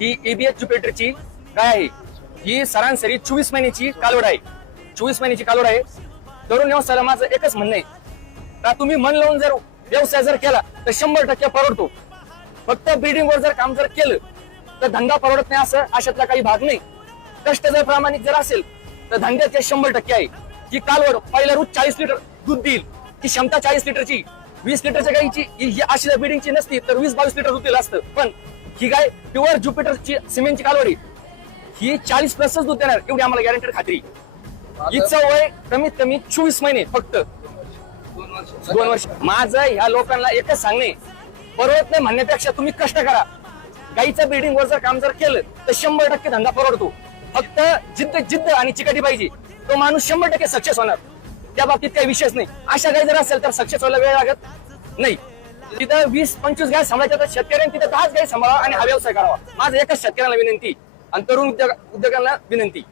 ही ABS ज्युपिटरची काय आहे, ही सरासरी 24 महिन्याची कालोड आहे. 24 महिन्याची कालोड आहे. तरुण व्यवसायाला माझं एकच म्हणणं आहे का तुम्ही मन लावून जर व्यवसाय जर केला तर 100% परवडतो. फक्त ब्रीडिंगवर जर काम जर केलं तर धंदा परवडत नाही असं अशातला काही भाग नाही. कष्ट जर प्रामाणिक जर असेल तर धंद्याचे 100% आहे. ही कालवड पहिल्या रोज 40 लिटर दूध देईल. ही क्षमता 40 लिटरची. 20 लिटरच्या गाईची ही अशी ब्रीडिंगची नसती तर 20-22 लिटर दूध दिलं असतं. पण ही गाय प्युअर ज्युपिटरची सिमेंटची कालवडी ही 40+ दूध देणार एवढी आम्हाला गॅरंटेड खात्री. हिचं वय कमीत कमी 24 महिने फक्त 2 वर्ष. माझं ह्या लोकांना एकच सांगणे, परवडत नाही म्हणण्यापेक्षा तुम्ही कष्ट करा. गाईचं ब्रीडिंग वर जर काम जर केलं तर 100% धंदा परवडतो. फक्त जिद्द आणि चिकाटी पाहिजे. तो माणूस 100% सक्सेस होणार. त्या बाबतीत काही विषयच नाही. अशा गाई जर असेल तर सक्सेस व्हायला वेळ लागत नाही. तिथं 20-25 गाय सांभाळायच्या तर शेतकऱ्यांनी तिथं 10 गाय सांभाळा आणि हा व्यवसाय करावा. माझं एकच शेतकऱ्यांना विनंती आणि तरुण उद्योगांना विनंती.